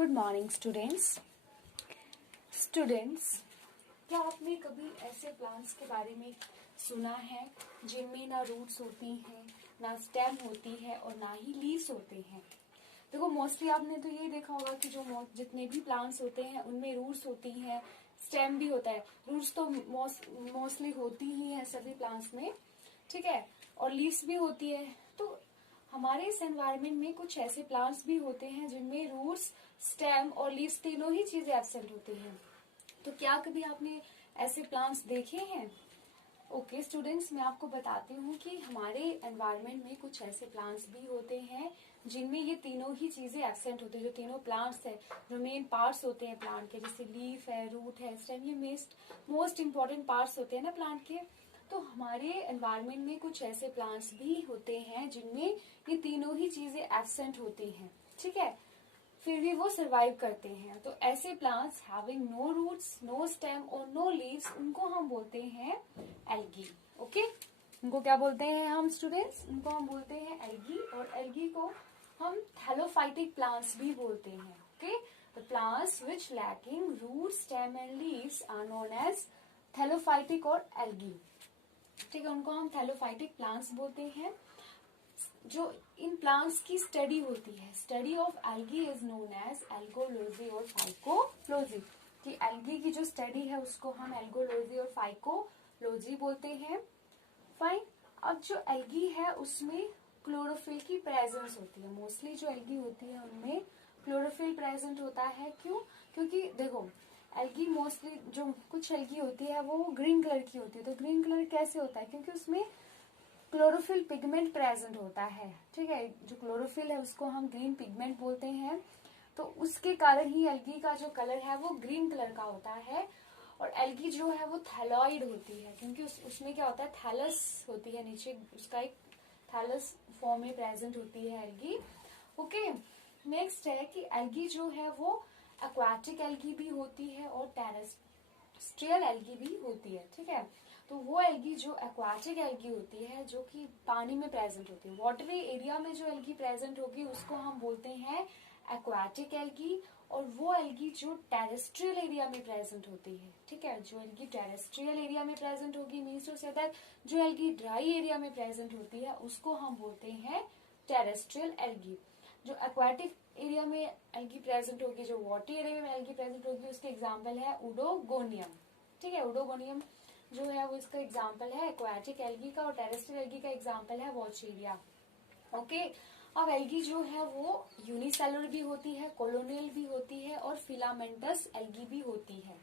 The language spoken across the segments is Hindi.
गुड मॉर्निंग स्टूडेंट्स, क्या आपने कभी ऐसे प्लांट्स के बारे में सुना है जिनमें ना रूट्स होती हैं, ना स्टेम होती है और ना ही लीव्स होते हैं। देखो, मोस्टली आपने तो ये देखा होगा कि जो जितने भी प्लांट्स होते हैं उनमें रूट्स होती हैं, स्टेम भी होता है। रूट्स तो मोस्टली होती ही है सभी प्लांट्स में, ठीक है, और लीव्स भी होती है। तो हमारे इस एनवायरनमेंट में कुछ ऐसे प्लांट्स भी होते हैं जिनमें रूट्स, स्टेम और लीव्स तीनों ही चीजें एब्सेंट होती हैं। तो क्या कभी आपने ऐसे प्लांट्स देखे हैं? ओके स्टूडेंट्स, मैं आपको बताती हूँ कि हमारे एनवायरनमेंट में कुछ ऐसे प्लांट्स भी होते हैं जिनमें ये तीनों ही चीजें एब्सेंट होती है। जो तीनों प्लांट्स है, जो मेन पार्ट्स होते हैं प्लांट के, जैसे लीफ है, रूट है, स्टेम, ये मोस्ट इम्पोर्टेंट पार्ट्स होते हैं ना प्लांट के। तो हमारे एनवायरनमेंट में कुछ ऐसे प्लांट्स भी होते हैं जिनमें ये तीनों ही चीजें एब्सेंट होती हैं, ठीक है, फिर भी वो सरवाइव करते हैं। तो ऐसे plants having no roots, no stem और नो लीव्स, उनको हम बोलते हैं एल्गी। ओके, उनको क्या बोलते हैं हम स्टूडेंट्स? उनको हम बोलते हैं एल्गी, और एल्गी को हम थैलोफाइटिक प्लांट्स भी बोलते हैं। Okay, the plants which lacking root, stem and leaves are known as thallophytic और एल्गी। ठीक है, उनको हम थैलोफाइटिक प्लांट्स बोलते हैं। जो इन प्लांट्स की स्टडी होती है, study of algae is known as algology और फाइकोलॉजी। कि एल्गी की जो स्टडी है उसको हम एल्गोलॉजी और फाइकोलॉजी बोलते हैं। फाइन। अब जो एल्गी है उसमें क्लोरोफिल की प्रेजेंस होती है। मोस्टली जो एल्गी होती है उनमें क्लोरोफिल प्रेजेंट होता है। क्यों? क्योंकि देखो, एल्गी मोस्टली जो कुछ एल्गी होती है वो ग्रीन कलर की होती है। तो ग्रीन कलर कैसे होता है? क्योंकि उसमें क्लोरोफिल पिगमेंट प्रेजेंट होता है। ठीक है, जो क्लोरोफिल है उसको हम ग्रीन पिगमेंट बोलते हैं। तो उसके कारण ही एल्गी का जो कलर है वो ग्रीन कलर का होता है। और एल्गी जो है वो थैलॉइड होती है, क्योंकि उसमें क्या होता है, थैलस होती है नीचे, उसका एक थैलस फॉर्म में प्रेजेंट होती है एल्गी। ओके, नेक्स्ट है कि एल्गी जो है वो एक्वाटिक एल्गी भी होती है और टेरेस्ट्रियल एल्गी भी होती है। ठीक है, तो वो एल्गी जो एक्वाटिक एल्गी होती है, जो कि पानी में प्रेजेंट होती है, वाटरी एरिया में जो एल्गी प्रेजेंट होगी उसको हम बोलते हैं एक्वाटिक एल्गी। और वो एल्गी जो टेरेस्ट्रियल एरिया में प्रेजेंट होती है, ठीक है, जो एल्गी टेरेस्ट्रियल एरिया में प्रेजेंट होगी, मीन्स टू से दैट जो एल्गी ड्राई एरिया में प्रेजेंट होती है उसको हम बोलते हैं टेरेस्ट्रियल एल्गी। जो एक्वाटिक एरिया में एल्गी प्रेजेंट होगी, जो वाटरी एरिया में एल्गी प्रेजेंट होगी, उसके एग्जाम्पल है उडोगोनियम। ठीक है, उडोगोनियम जो है वो इसका एग्जाम्पल है एक्वाटिक एल्गी का, और टेरेस्ट्रियल एल्गी का एग्जाम्पल है वॉचेरिया। ओके, अब एल्गी जो है वो यूनिसेलुलर भी होती है, कॉलोनियल भी होती है, और फिलामेंटस एल्गी भी होती है।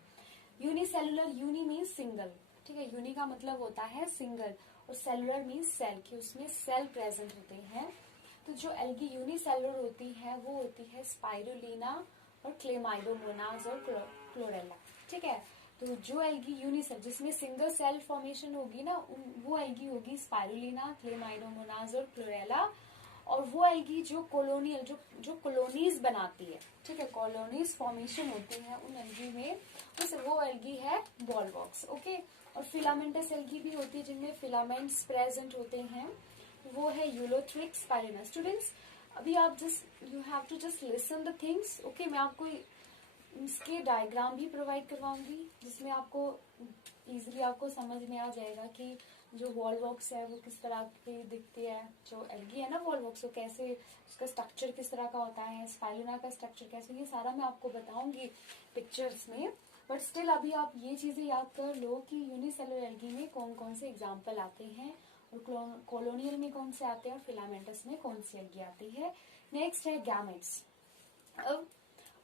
यूनिसेलुलर, यूनि मीन्स सिंगल, ठीक है, यूनि का मतलब होता है सिंगल, और सेलुलर मीन्स सेल, कि उसमें सेल प्रेजेंट होते हैं। तो जो एल्गी यूनिसेलुलर होती है वो होती है स्पाइरुलिना और क्लेमाइडोमोनास और क्लोरेला। ठीक है, तो जो एल्गी यूनिसेल जिसमें सिंगल सेल फॉर्मेशन होगी ना, वो एल्गी होगी स्पाइरुलिना, क्लेमाइडोमोनास और क्लोरेला। और वो एल्गी जो कॉलोनियल, जो कॉलोनीज बनाती है, ठीक है, कॉलोनीज फॉर्मेशन होती है उन एल्गी में, वो एल्गी है वॉलवॉक्स। ओके, और फिलामेंटस एल्गी भी होती है जिनमें फिलामेंट्स प्रेजेंट होते हैं, वो है यूलोथ्रिक्स स्पाइरुलिना। स्टूडेंट्स, अभी आप you have to just listen the things. Okay, मैं आपको इसके डायग्राम भी प्रोवाइड करवाऊंगी जिसमें आपको इजीली आपको समझ में आ जाएगा कि जो वॉलवॉक्स है वो किस तरह की दिखती है, जो एल्गी है ना वॉलवॉक्स, वो कैसे, उसका स्ट्रक्चर किस तरह का होता है, स्पाइरुलिना का स्ट्रक्चर कैसे, ये सारा मैं आपको बताऊंगी पिक्चर्स में। बट स्टिल अभी आप ये चीजें याद कर लो कि यूनिसेलुलर एल्गी में कौन कौन से एग्जाम्पल आते हैं, और कॉलोनियल में कौन से आते हैं, और फिलामेंटस में कौन सी एल्गी आती है। नेक्स्ट है गैमेट्स।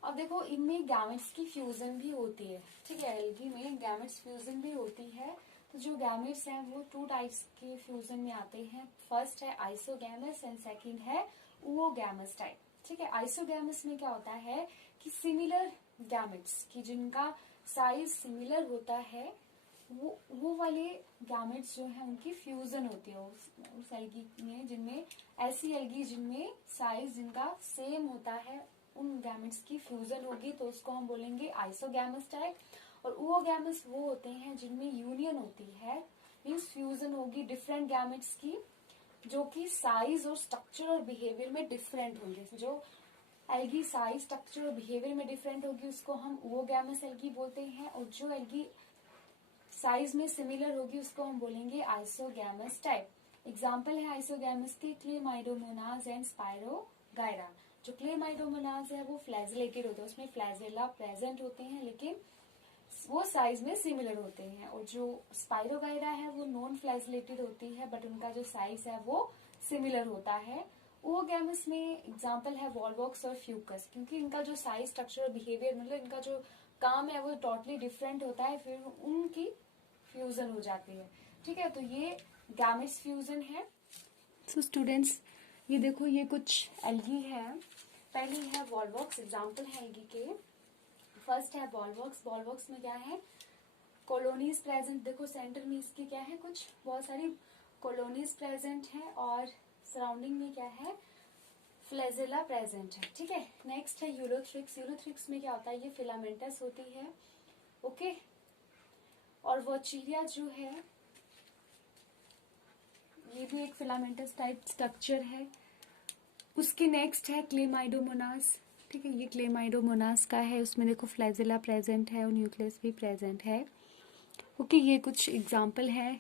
अब देखो, इनमें गैमेट्स की फ्यूजन भी होती है। ठीक है, एल्गी में गैमेट्स फ्यूजन भी होती है। तो जो गैमेट्स हैं वो टू टाइप्स के फ्यूजन में आते हैं। फर्स्ट है आइसोगैमस एंड सेकंड है ओगैमस टाइप। ठीक है, आइसोगैमस में क्या होता है कि सिमिलर गैमेट्स की जिनका साइज सिमिलर होता है, वो वाले गैमेट्स जो है उनकी फ्यूजन होती है उस एल्गी में, जिनमें ऐसी एल्गी जिनमें साइज जिनका सेम होता है, उन गैमेट्स की फ्यूजन होगी, तो उसको हम बोलेंगे आइसोगैमस टाइप। और ओगैमस वो होते हैं जिनमें यूनियन होती है, मीन्स फ्यूजन होगी डिफरेंट गैमेट्स की, जो कि साइज और स्ट्रक्चर और बिहेवियर में डिफरेंट होंगे। जो एल्गी साइज, स्ट्रक्चर और बिहेवियर में डिफरेंट होगी उसको हम ओगैमस एल्गी बोलते हैं, और जो एल्गी साइज में सिमिलर होगी उसको हम बोलेंगे आइसोगैमस टाइप। एग्जाम्पल है आइसोगैमस के क्लेमाइडोमोनाज एंड स्पायरोगायरा। जो क्लेमाइडोमोनाज है वो फ्लैजिलेटेड होता है, उसमें फ्लैजिला प्रेजेंट होते हैं लेकिन वो साइज में सिमिलर होते हैं, और जो स्पायरोगायरा है वो नॉन फ्लैजिलेटेड होती है बट उनका जो साइज है वो सिमिलर होता है। ओगैमस में एग्जाम्पल है वॉलवॉक्स और फ्यूकस, क्योंकि इनका जो साइज, स्ट्रक्चर और बिहेवियर मतलब इनका जो काम है वो टोटली डिफरेंट होता है, फिर उनकी फ्यूजन हो जाती है। ठीक है, तो ये गैमेट्स फ्यूजन है। सो स्टूडेंट्स ये देखो ये कुछ एल्गी है। पहली है वॉलवॉक्स, एग्जाम्पल है एल्गी के। फर्स्ट है वॉलवॉक्स। वॉलवॉक्स में क्या है, कॉलोनीज प्रेजेंट। देखो सेंटर में इसके क्या है, कुछ बहुत सारी कॉलोनीज प्रेजेंट है और सराउंडिंग में क्या है, फ्लैजिला प्रेजेंट है। ठीक है, नेक्स्ट है यूलोथ्रिक्स। यूलोथ्रिक्स में क्या होता है, ये फिलामेंटस होती है। ओके, और वॉचीरिया जो है ये भी एक फिलामेंटस टाइप स्ट्रक्चर है। उसके नेक्स्ट है क्लेमाइडोमोनास। ठीक है, ये क्लेमाइडोमोनास का है, उसमें देखो फ्लैजिला प्रेजेंट है और न्यूक्लियस भी प्रेजेंट है। ओके, ये कुछ एग्जाम्पल है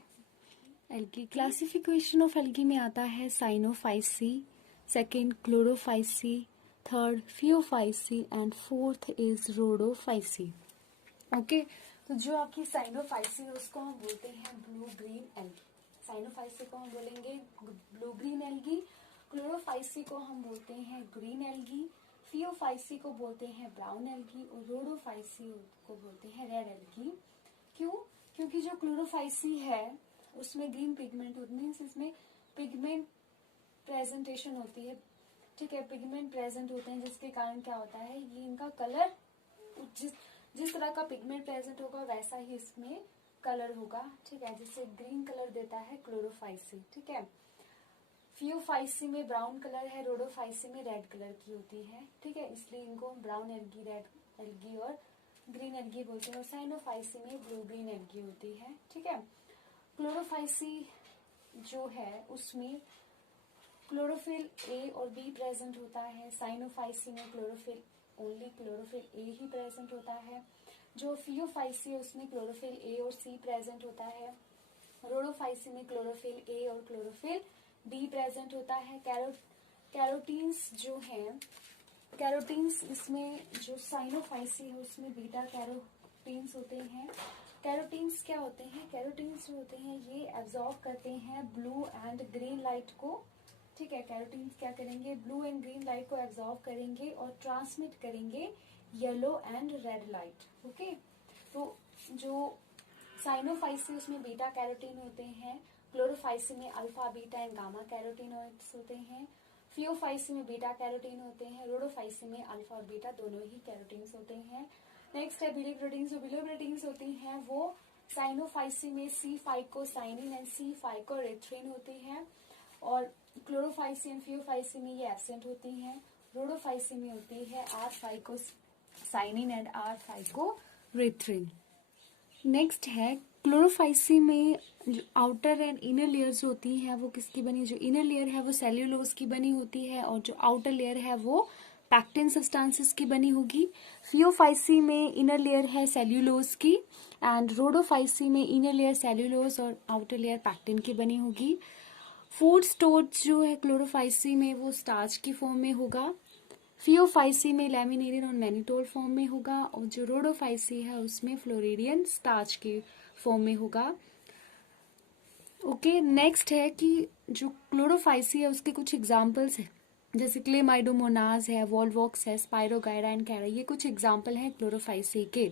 एल्गी। क्लासिफिकेशन ऑफ एल्गी में आता है Cyanophyceae, second Chlorophyceae, third Phaeophyceae and fourth is Rhodophyceae. Okay, तो जो आपकी साइनोफाइसी है उसको हम बोलते हैं ब्लू ग्रीन एल्गी। साइनोफाइसी को हम बोलेंगे ब्लू ग्रीन एल्गी, क्लोरोफाइसी को हम बोलते हैं ग्रीन एल्गी, फियोफाइसी को बोलते हैं ब्राउन एल्गी और रोडोफाइसी को बोलते हैं रेड एल्गी। क्यों? क्योंकि जो क्लोरोफाइसी है उसमें ग्रीन पिगमेंट होती है, इसमें पिगमेंट प्रेजेंटेशन होती है। ठीक है, पिगमेंट प्रेजेंट होते हैं जिसके कारण क्या होता है, ये इनका कलर जिस तरह का पिगमेंट प्रेजेंट होगा वैसा ही इसमें कलर होगा। ठीक है, जिससे ग्रीन कलर देता है क्लोरोफाइसी। ठीक है, फियोफाइसी में ब्राउन कलर है, रोडोफाइसी में रेड कलर की होती है। ठीक है, इसलिए इनको ब्राउन एल्गी, रेड एल्गी और ग्रीन एल्गी बोलते हैं, और साइनोफाइसी में ब्लू ग्रीन एल्गी होती है। ठीक है, क्लोरोफाइसी जो है उसमें क्लोरोफिल ए और बी प्रेजेंट होता है। साइनोफाइसी में chlorophyll only chlorophyll A he present होता है। जो फियोफाइसी है उसमें क्लोरोफिल ए और सी प्रेजेंट होता है। रोडोफाइसी में क्लोरोफिल ए और क्लोरोफिल डी प्रेजेंट होता है। कैरोटीन्स जो है, कैरोटीन्स इसमें जो साइनोफाइसी है उसमें बीटा कैरोटीन्स होते हैं। कैरोटीन्स क्या होते हैं, कैरोटीन्स जो होते हैं ये एब्जॉर्ब करते हैं ब्लू एंड ग्रीन लाइट को। ठीक है, कैरोटीन्स क्या करेंगे, ब्लू एंड ग्रीन लाइट को एब्जॉर्ब करेंगे और ट्रांसमिट करेंगे yellow and red light. Okay, तो जो साइनोफाइसी उसमें बीटा कैरोटीन होते हैं, क्लोरोफाइसी में alpha beta and gamma carotenoids होते हैं, फियोफाइसी में बीटा कैरोटीन होते हैं, रोडोफाइसी में अल्फा और बीटा दोनों ही कैरोटीन्स होते हैं। नेक्स्ट है बिलिप्रोटीन्स। जो बिलिप्रोटीन्स होती हैं वो साइनोफाइसी में सी फाइकोसाइनिन एंड सी फाइकोरेथ्रिन होती हैं, और क्लोरोफाइसी एंड फियोफाइसी में ये एब्सेंट होती हैं। रोडोफाइसी में होती है R phycocyanin and R phycoerythrin. Next है क्लोरोफाइसी में जो आउटर एंड इनर लेयर्स होती हैं वो किसकी बनी, जो इनर लेयर है वो सेल्यूलोज की बनी होती है और जो आउटर लेयर है वो पैक्टिन सब्सटेंसेस की बनी होगी। फियोफाइसी में इनर लेयर है सेल्यूलोज की एंड रोडोफाइसी में इनर लेयर सेल्यूलोज और आउटर लेयर पैक्टिन की बनी होगी। फूड स्टोरेज जो है क्लोरोफाइसी में वो स्टार्च की फॉर्म में होगा, फियोफाइसी में लैमिनेरियन और मैनिटोल फॉर्म में होगा, और जो रोडोफाइसी है उसमें फ्लोरिडियन स्टार्च के फॉर्म में होगा। ओके, नेक्स्ट है कि जो क्लोरोफाइसी है उसके कुछ एग्जाम्पल्स हैं, जैसे क्लेमाइडोमोनाज है, वॉलवॉक्स है, स्पायरोगायरा एंड कैरा, ये कुछ एग्जाम्पल हैं क्लोरोफाइसी के।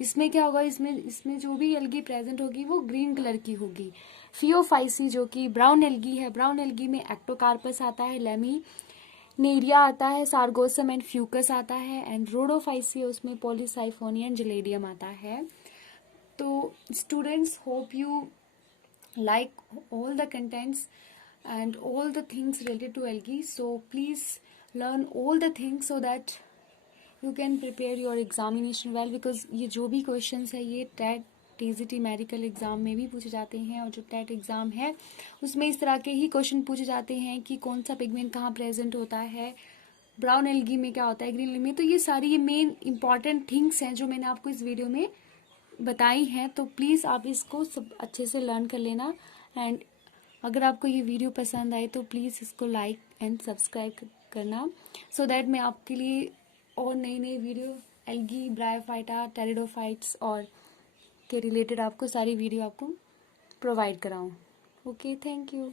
इसमें क्या होगा, इसमें जो भी एल्गी प्रेजेंट होगी वो ग्रीन कलर की होगी। फियोफाइसी जो कि ब्राउन एल्गी है, ब्राउन एल्गी में एक्टोकार्पस आता है, लेमिनेरिया आता है, सार्गोसम एंड फ्यूकस आता है, एंड रोडोफाइसी उसमें पॉलीसाइफोनिया एंड जिलेडियम आता है। तो students hope you like all the contents and all the things related to algae, so please learn all the things so that you can prepare your examination well, because ये जो भी questions है ये टेट टीजीटी मेडिकल एग्जाम में भी पूछे जाते हैं, और जो टेट एग्जाम है उसमें इस तरह के ही क्वेश्चन पूछे जाते हैं कि कौन सा पिगमेंट कहाँ प्रेजेंट होता है, ब्राउन एल्गी में क्या होता है, ग्रीन एल्गी में। तो ये सारी ये मेन इंपॉर्टेंट थिंग्स हैं जो मैंने आपको इस वीडियो में बताई हैं। तो प्लीज़ आप इसको सब अच्छे से लर्न कर लेना। एंड अगर आपको ये वीडियो पसंद आए तो प्लीज़ इसको लाइक एंड सब्सक्राइब करना, सो दैट मैं आपके लिए और नई नई वीडियो एल्गी, ब्रायोफाइटा, टेरिडोफाइट्स और के रिलेटेड आपको सारी वीडियो आपको प्रोवाइड कराऊँ। Okay, thank you.